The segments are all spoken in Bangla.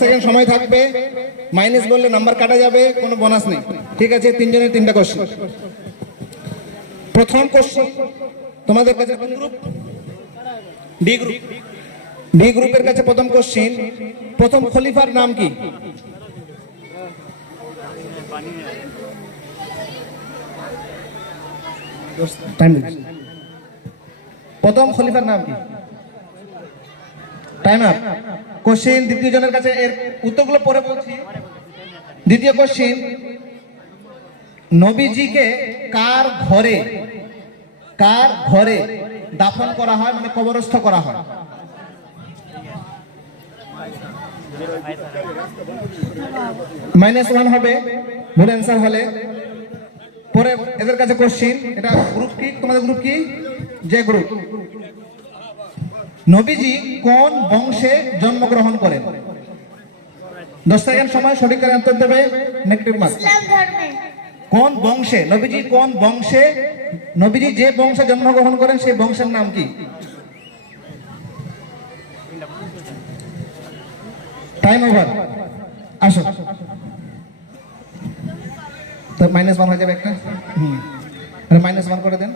সেকেন্ড সময় থাকবে, মাইনাস বললে নাম্বার কাটা যাবে, কোনো বোনাস নেই। ঠিক আছে, তিনজনের তিনটা কোশ্চেন। প্রথম কোশ্চেন তোমাদের কাছে কোন গ্রুপ? D group. ডি গ্রুপের কাছে প্রথম কোশ্চেন, প্রথম খলিফার নাম কি? প্রথম খলিফার নাম কি? Time up. কোশ্চেন দ্বিতীয় জনের কাছে, এর উত্তরগুলো পরে বলছি। দ্বিতীয় কোশ্চেন, নবীজিকে কার ঘরে দাফন করা হয়, মানে কবরস্থ করা হয়? -1 হবে ভুল অ্যান্সার হলে। পরে এদের কাছে কোশ্চেন, এটা গ্রুপ কি? তোমাদের গ্রুপ কি? যে গ্রুপ। নবীজি কোন বংশে জন্মগ্রহণ করেন? 10 সেকেন্ড সময়, সঠিক উত্তর দেবে নেগেটিভ মার্ক। ইসলাম ধর্মে। কোন বংশে? নবীজি কোন বংশে, নবীজি যে বংশে জন্মগ্রহণ করেন সেই বংশের নাম কি? Time over. আসো, তো -1 হয়ে যাবে একটা। -1 করে দেন।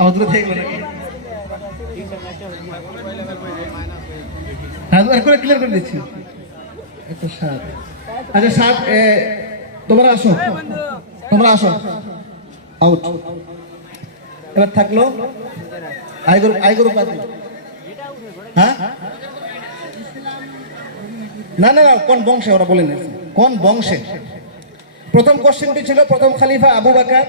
আমাদের দেখলো নাকি? হ্যাঁ, করে ক্লিয়ার করে দিচ্ছি। আচ্ছা 7, তোমরা আসো। আউট। এবার থাকলো আই গ্রুপ আছে। হ্যাঁ, না, কোন বংশে ওরা বলে নিয়েছে, কোন বংশে। প্রথম কোশ্চেনটি ছিল প্রথম খলিফা আবু বকর।